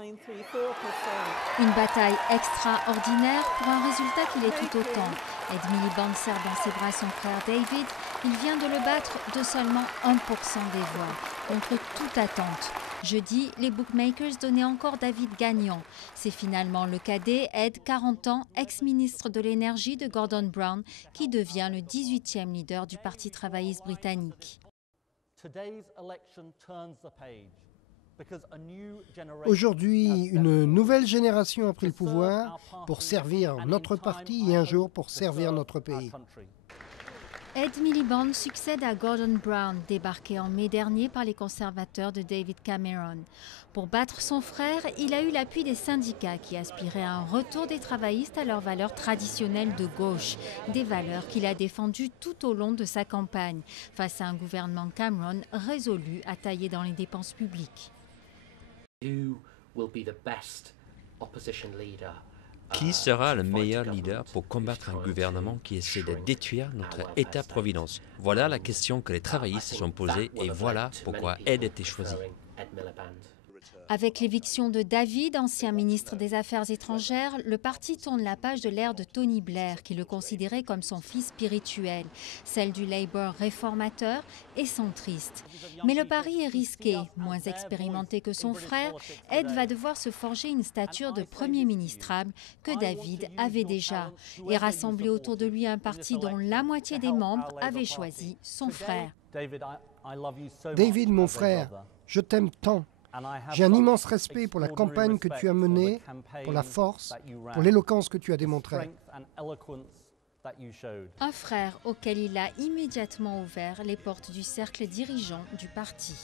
Une bataille extraordinaire pour un résultat qu'il est tout autant. Ed Miliband serre dans ses bras son frère David. Il vient de le battre de seulement 1% des voix, contre toute attente. Jeudi, les bookmakers donnaient encore David gagnant. C'est finalement le cadet, Ed, 40 ans, ex-ministre de l'énergie de Gordon Brown, qui devient le 18e leader du Parti travailliste britannique. Aujourd'hui, une nouvelle génération a pris le pouvoir pour servir notre parti et un jour pour servir notre pays. Ed Miliband succède à Gordon Brown, débarqué en mai dernier par les conservateurs de David Cameron. Pour battre son frère, il a eu l'appui des syndicats qui aspiraient à un retour des travaillistes à leurs valeurs traditionnelles de gauche, des valeurs qu'il a défendues tout au long de sa campagne, face à un gouvernement Cameron résolu à tailler dans les dépenses publiques. Qui sera le meilleur leader pour combattre un gouvernement qui essaie de détruire notre État-providence? Voilà la question que les travaillistes se sont posées et voilà pourquoi Ed a été choisi. Avec l'éviction de David, ancien ministre des Affaires étrangères, le parti tourne la page de l'ère de Tony Blair, qui le considérait comme son fils spirituel, celle du Labour réformateur et centriste. Mais le pari est risqué. Moins expérimenté que son frère, Ed va devoir se forger une stature de premier ministrable que David avait déjà et rassembler autour de lui un parti dont la moitié des membres avaient choisi son frère. David, mon frère, je t'aime tant. J'ai un immense respect pour la campagne que tu as menée, pour la force, pour l'éloquence que tu as démontrée. Un frère auquel il a immédiatement ouvert les portes du cercle dirigeant du parti.